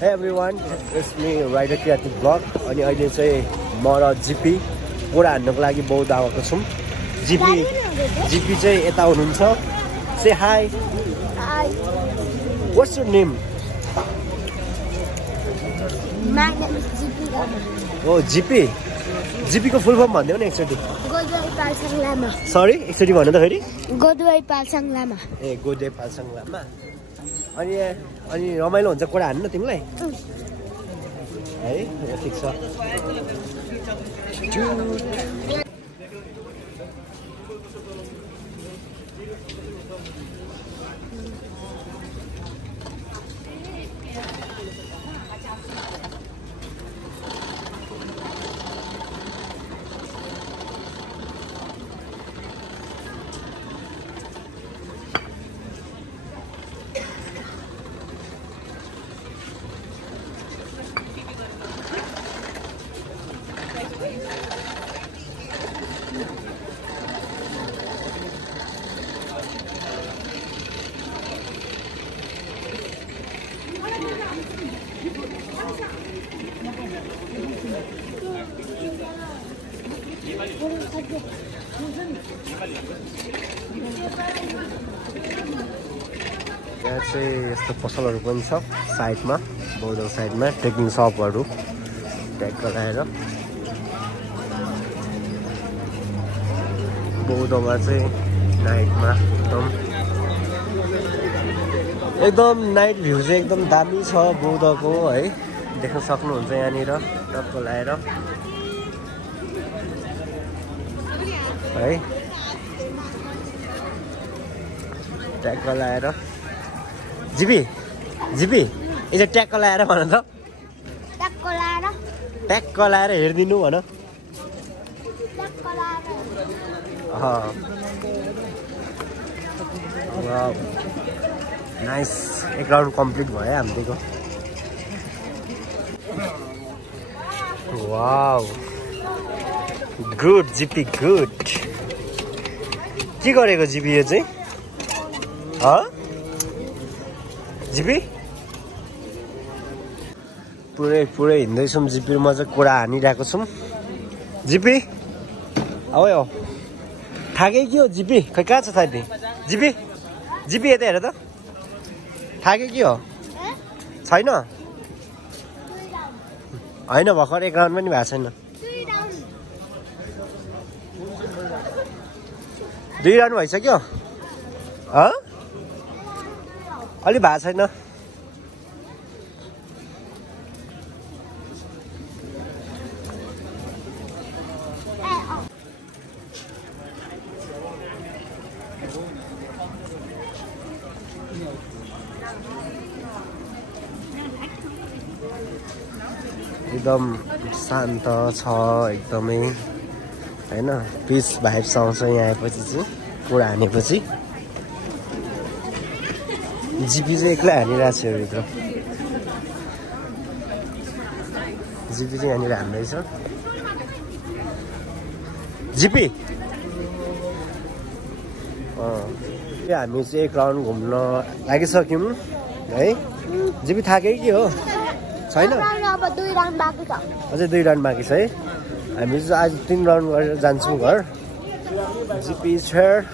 Hey everyone, it's me Rider Creative Vlog. अनि अहिले चाहिँ म र जिपी गोडा हान्नको लागि बौद्ध आएको छौँ। जिपी चाहिँ यता हुनुहुन्छ। Say hi. Hi. What's your name? My name is Jipi. Oh, GP. GP को फुल फर्म भन्दियौ न एकचोटी। गोदुवाई पाल्साङ लामा। सरी, एकचोटी भन्नु त फेरि। गोदुवाई पाल्साङ लामा। ए गोदुवाई पाल्साङ लामा। अनि रमाइलो हुन्छ गोडा हान्नु तिमीलाई? है, ठिक छ। यहाँ चाहिँ यस्तो पसलहरू पनि छ साइडमा, बौद्ध साइडमा ट्रेकिङ सपहरू ट्याग लगाएर। बौद्धमा चाहिँ नाइटमा एकदम नाइट भ्यू चाहिँ एकदम दामी छ बौद्धको है, देख्न सक्नुहुन्छ यहाँनिर टक्क लगाएर है, ट्याग लगाएर। जिपी यसो ट्याग लगाएर भन त। ट्याग लगाएर हेरिदिनु भन। नाइस, एक राउन्ड कम्प्लिट भयो हामीको। Wow, good GP good. के गरेको जिपी यो चाहिँ? जिपी पुरै हिँड्दैछौँ। जिपीमा चाहिँ कुरा हानिरहेको छौँ। जिपी अब यो थाके के हो जिपी? खै कहाँ छ थाहा? जिपी यता हेर त, थाके के हो? छैन होइन, भर्खर एक राउन्ड पनि भएको छैन। 2 राउन्ड भइसक्यो। अलि भएको छैन। एकदम शान्त छ एकदमै हैन, पिस भाइब्स आउँछ यहाँ आएपछि चाहिँ, कुरा हानेपछि। जिपी चाहिँ एक्लै हानिरहेको छ भित्र। जिपी चाहिँ यहाँनिर हान्दैछ। जिपी हामी चाहिँ एक राउन्ड घुम्न लागिसक्यौँ है। जिपी थाके के हो? छैन, अझै 2 राउन्ड बाँकी छ है। हामी चाहिँ आज 3 राउन्ड गरेर जान्छौँ घर। जिपी छ